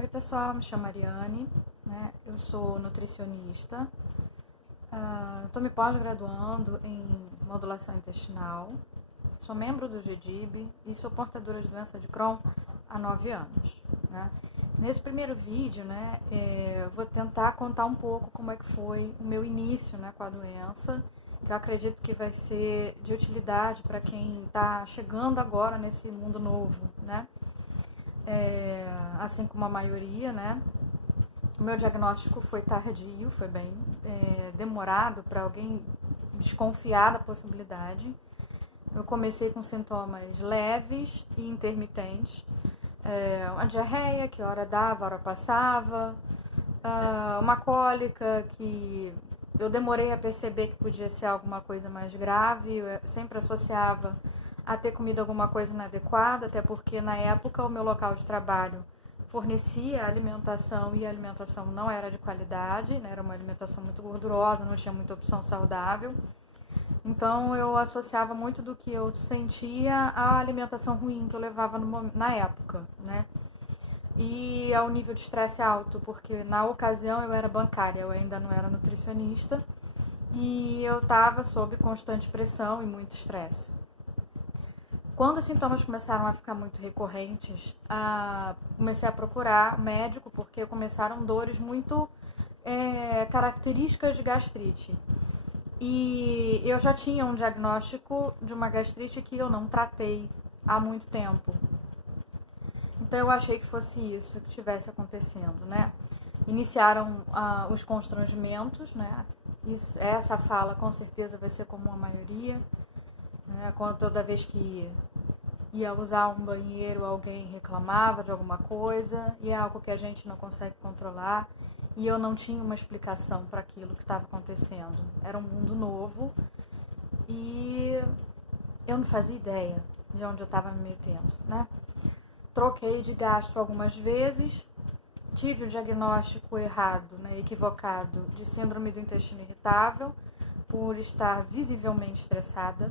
Oi pessoal, me chamo Ariane, né? Eu sou nutricionista, estou me pós-graduando em modulação intestinal, sou membro do GDIB e sou portadora de doença de Crohn há 9 anos. Né? Nesse primeiro vídeo, né, eu vou tentar contar um pouco como é que foi o meu início, né, com a doença, que eu acredito que vai ser de utilidade para quem está chegando agora nesse mundo novo, né? Assim como a maioria, né? O meu diagnóstico foi tardio, foi bem demorado para alguém desconfiar da possibilidade. Eu comecei com sintomas leves e intermitentes, uma diarreia que hora dava, hora passava, uma cólica que eu demorei a perceber que podia ser alguma coisa mais grave, eu sempre associava a ter comido alguma coisa inadequada, até porque na época o meu local de trabalho fornecia alimentação e a alimentação não era de qualidade, né? Era uma alimentação muito gordurosa, não tinha muita opção saudável. Então eu associava muito do que eu sentia à alimentação ruim que eu levava na época, né? E ao nível de estresse alto, porque na ocasião eu era bancária, eu ainda não era nutricionista, e eu estava sob constante pressão e muito estresse. Quando os sintomas começaram a ficar muito recorrentes, comecei a procurar médico, porque começaram dores muito características de gastrite. E eu já tinha um diagnóstico de uma gastrite que eu não tratei há muito tempo. Então eu achei que fosse isso que estivesse acontecendo, né? Iniciaram os constrangimentos, né? Essa fala com certeza vai ser comum à maioria, né? Toda vez que ia usar um banheiro, alguém reclamava de alguma coisa, e é algo que a gente não consegue controlar, e eu não tinha uma explicação para aquilo que estava acontecendo. Era um mundo novo e eu não fazia ideia de onde eu estava me metendo, né? Troquei de gastro algumas vezes, tive o diagnóstico errado, né, equivocado, de síndrome do intestino irritável, por estar visivelmente estressada.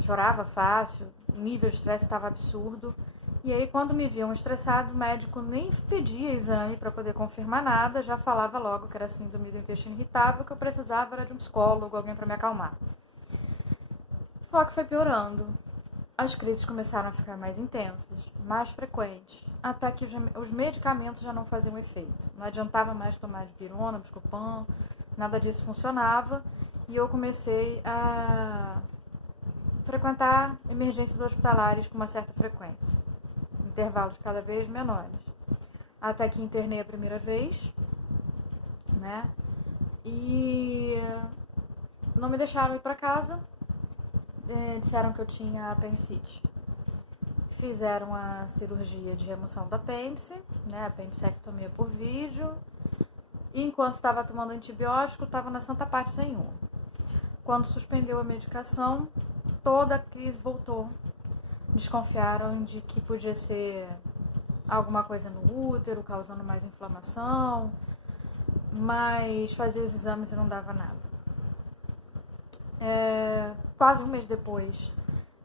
Chorava fácil, o nível de estresse estava absurdo. E aí, quando me viam estressado, o médico nem pedia exame para poder confirmar nada, já falava logo que era síndrome do intestino irritável, que eu precisava era de um psicólogo, alguém para me acalmar. Só que foi piorando. As crises começaram a ficar mais intensas, mais frequentes, até que os medicamentos já não faziam efeito. Não adiantava mais tomar dipirona, buscopan, nada disso funcionava. E eu comecei a frequentar emergências hospitalares com uma certa frequência, intervalos cada vez menores. Até que internei a primeira vez, né? E não me deixaram ir para casa. Disseram que eu tinha apendicite. Fizeram a cirurgia de remoção do apêndice, né, apendicectomia por vídeo. E enquanto estava tomando antibiótico, estava na Santa Parte sem um. Quando suspendeu a medicação, toda a crise voltou. Desconfiaram de que podia ser alguma coisa no útero, causando mais inflamação, mas fazia os exames e não dava nada. Quase um mês depois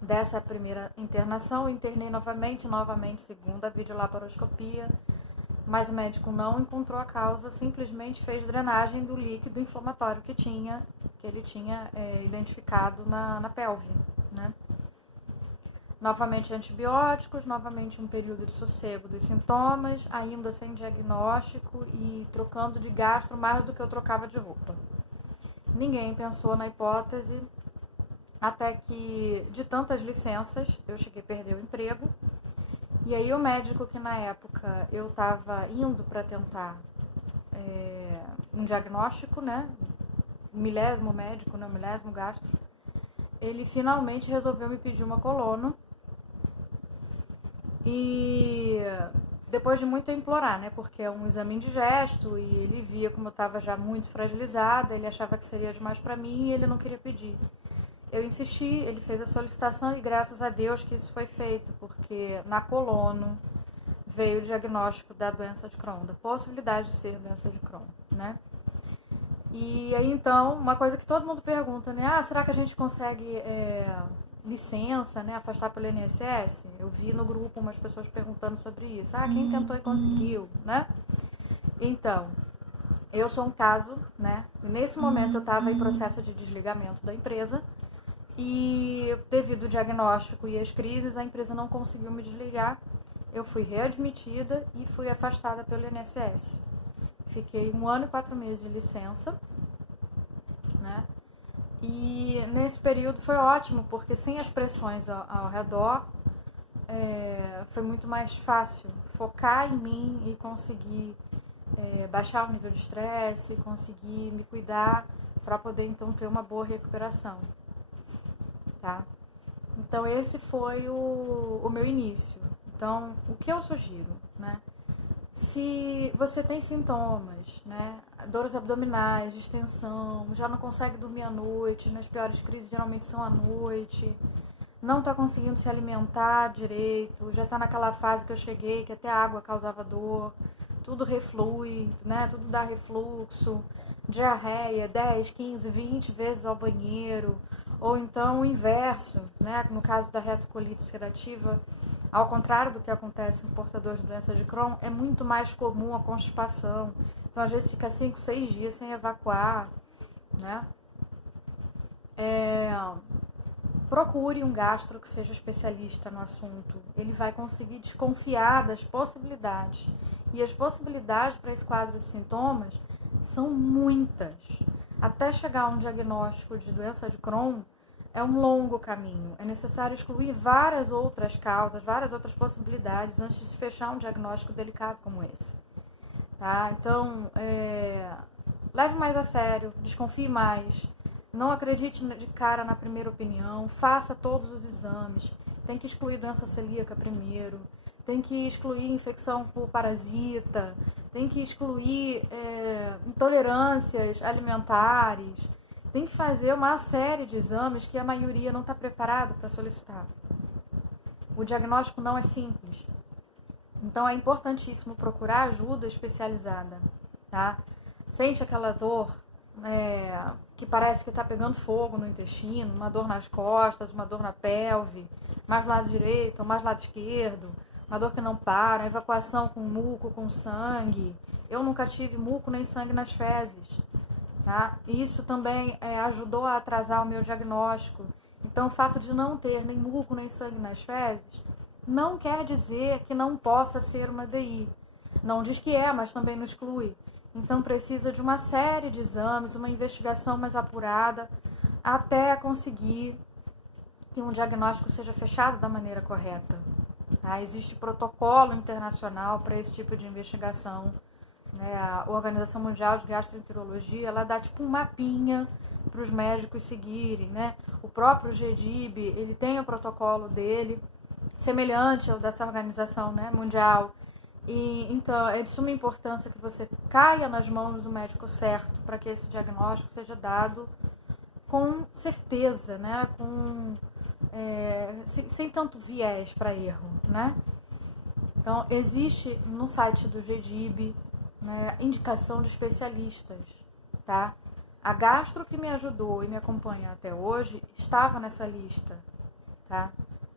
dessa primeira internação, internei novamente, segunda videolaparoscopia, mas o médico não encontrou a causa, simplesmente fez drenagem do líquido inflamatório que ele tinha identificado na pelve, né? Novamente antibióticos, novamente um período de sossego dos sintomas, ainda sem diagnóstico e trocando de gastro mais do que eu trocava de roupa. Ninguém pensou na hipótese, até que, de tantas licenças, eu cheguei a perder o emprego. E aí o médico que na época eu estava indo para tentar um diagnóstico, né, o milésimo médico, né, o milésimo gastro, ele finalmente resolveu me pedir uma colono. E depois de muito implorar, né, porque é um exame indigesto e ele via como eu estava já muito fragilizada, ele achava que seria demais para mim e ele não queria pedir. Eu insisti, ele fez a solicitação e graças a Deus que isso foi feito, porque na colono veio o diagnóstico da doença de Crohn, da possibilidade de ser doença de Crohn, né? E aí então, uma coisa que todo mundo pergunta, né? Será que a gente consegue licença, né, afastar pelo INSS. Eu vi no grupo umas pessoas perguntando sobre isso. Quem tentou e conseguiu, né? Então, eu sou um caso, né? Nesse momento eu estava em processo de desligamento da empresa e devido ao diagnóstico e às crises, a empresa não conseguiu me desligar. Eu fui readmitida e fui afastada pelo INSS. Fiquei 1 ano e 4 meses de licença, né? E nesse período foi ótimo, porque sem as pressões ao redor, foi muito mais fácil focar em mim e conseguir baixar o nível de estresse, conseguir me cuidar para poder então ter uma boa recuperação, tá? Então esse foi o meu início. Então o que eu sugiro, né? Se você tem sintomas, né, dores abdominais, distensão, já não consegue dormir à noite, nas piores crises geralmente são à noite, não está conseguindo se alimentar direito, já está naquela fase que eu cheguei, que até a água causava dor, tudo reflui, né, tudo dá refluxo, diarreia 10, 15, 20 vezes ao banheiro, ou então o inverso, né, no caso da retocolite ulcerativa, ao contrário do que acontece em portadores de doença de Crohn, é muito mais comum a constipação. Então, às vezes, fica 5, 6 dias sem evacuar, né? Procure um gastro que seja especialista no assunto. Ele vai conseguir desconfiar das possibilidades. E as possibilidades para esse quadro de sintomas são muitas. Até chegar a um diagnóstico de doença de Crohn, é um longo caminho. É necessário excluir várias outras causas, várias outras possibilidades antes de se fechar um diagnóstico delicado como esse. Tá? Então, leve mais a sério, desconfie mais, não acredite de cara na primeira opinião, faça todos os exames. Tem que excluir doença celíaca primeiro, tem que excluir infecção por parasita, tem que excluir intolerâncias alimentares. Tem que fazer uma série de exames que a maioria não está preparada para solicitar. O diagnóstico não é simples. Então é importantíssimo procurar ajuda especializada, tá? Sente aquela dor que parece que está pegando fogo no intestino, uma dor nas costas, uma dor na pelve, mais lado direito ou mais lado esquerdo, uma dor que não para, evacuação com muco, com sangue. Eu nunca tive muco nem sangue nas fezes. Tá? Isso também ajudou a atrasar o meu diagnóstico. Então, o fato de não ter nem muco nem sangue nas fezes não quer dizer que não possa ser uma DI. Não diz que mas também não exclui. Então, precisa de uma série de exames, uma investigação mais apurada, até conseguir que um diagnóstico seja fechado da maneira correta. Tá? Existe protocolo internacional para esse tipo de investigação. A Organização Mundial de Gastroenterologia, ela dá tipo um mapinha para os médicos seguirem, né? O próprio GDIB, ele tem o protocolo dele, semelhante ao dessa organização, né, mundial. E então é de suma importância que você caia nas mãos do médico certo para que esse diagnóstico seja dado com certeza, né? Sem tanto viés para erro, né? Então existe no site do GDIB indicação de especialistas, tá? A gastro que me ajudou e me acompanha até hoje estava nessa lista, tá?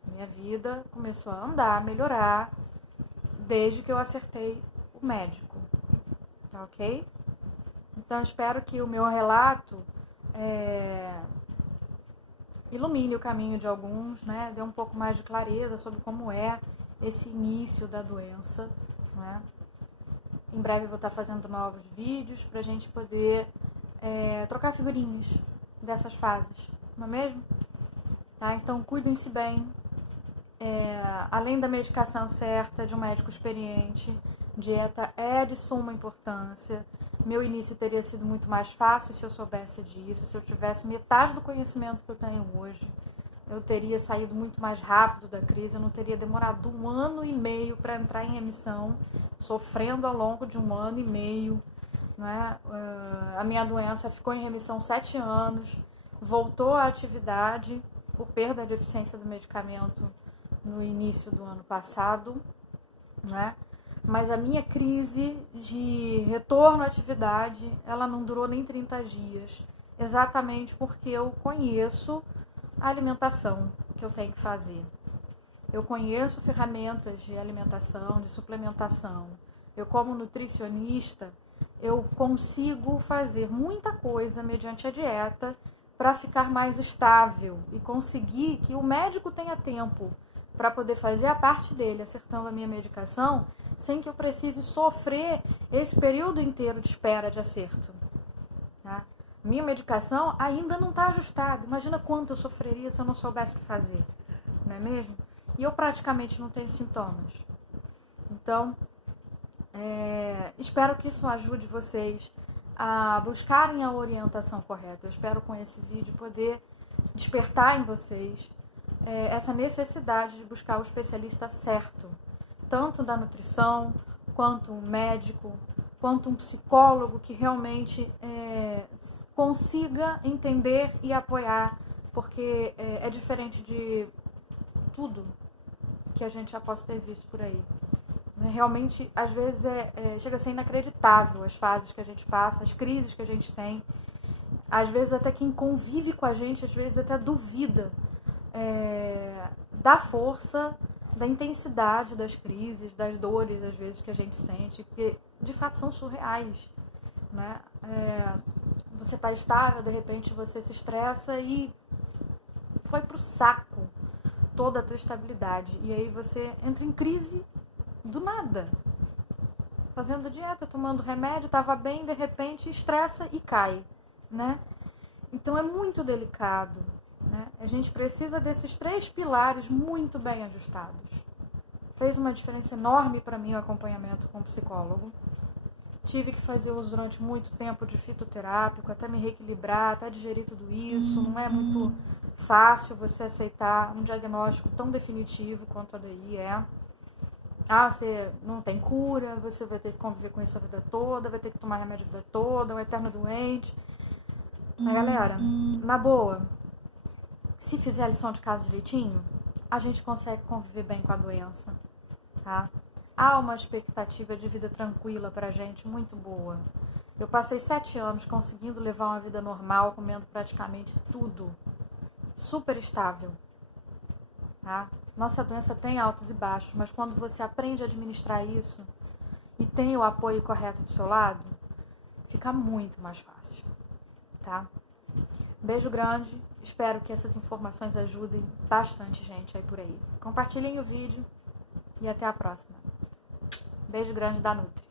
Minha vida começou a andar, a melhorar, desde que eu acertei o médico, tá ok? Então espero que o meu relato ilumine o caminho de alguns, né? Dê um pouco mais de clareza sobre como é esse início da doença, né? Em breve eu vou estar fazendo novos vídeos para a gente poder trocar figurinhas dessas fases, não é mesmo? Tá? Então cuidem-se bem. Além da medicação certa, de um médico experiente, dieta é de suma importância. Meu início teria sido muito mais fácil se eu soubesse disso, se eu tivesse metade do conhecimento que eu tenho hoje. Eu teria saído muito mais rápido da crise, eu não teria demorado 1 ano e meio para entrar em remissão, sofrendo ao longo de 1 ano e meio. Né? A minha doença ficou em remissão 7 anos, voltou à atividade por perda de eficiência do medicamento no início do ano passado, né? Mas a minha crise de retorno à atividade, ela não durou nem 30 dias, exatamente porque eu conheço a alimentação, que eu tenho que fazer. Eu conheço ferramentas de alimentação, de suplementação. Eu, como nutricionista, eu consigo fazer muita coisa mediante a dieta para ficar mais estável e conseguir que o médico tenha tempo para poder fazer a parte dele, acertando a minha medicação, sem que eu precise sofrer esse período inteiro de espera de acerto. Tá? Minha medicação ainda não está ajustada. Imagina quanto eu sofreria se eu não soubesse o que fazer, não é mesmo? E eu praticamente não tenho sintomas. Então, espero que isso ajude vocês a buscarem a orientação correta. Eu espero com esse vídeo poder despertar em vocês essa necessidade de buscar o especialista certo, tanto da nutrição, quanto um médico, quanto um psicólogo que realmente consiga entender e apoiar, porque é diferente de tudo que a gente já possa ter visto por aí. Realmente, às vezes, chega a ser inacreditável as fases que a gente passa, as crises que a gente tem. Às vezes, até quem convive com a gente, às vezes, até duvida da força, da intensidade das crises, das dores, às vezes, que a gente sente, porque, de fato, são surreais, né? Você está estável, de repente, você se estressa e foi pro saco toda a tua estabilidade. E aí você entra em crise do nada. Fazendo dieta, tomando remédio, estava bem, de repente estressa e cai, né? Então é muito delicado, né? A gente precisa desses 3 pilares muito bem ajustados. Fez uma diferença enorme para mim o acompanhamento com o psicólogo. Tive que fazer uso durante muito tempo de fitoterápico, até me reequilibrar, até digerir tudo isso. Não é muito fácil você aceitar um diagnóstico tão definitivo quanto a DI é. Você não tem cura, você vai ter que conviver com isso a vida toda, vai ter que tomar remédio a vida toda, um eterno doente. Mas, galera, na boa, se fizer a lição de casa direitinho, a gente consegue conviver bem com a doença, tá? Há uma expectativa de vida tranquila pra gente, muito boa. Eu passei 7 anos conseguindo levar uma vida normal, comendo praticamente tudo. Super estável, tá? Nossa doença tem altos e baixos, mas quando você aprende a administrar isso e tem o apoio correto do seu lado, fica muito mais fácil, tá? Beijo grande, espero que essas informações ajudem bastante gente aí por aí. Compartilhem o vídeo e até a próxima. Beijo grande da Nutri.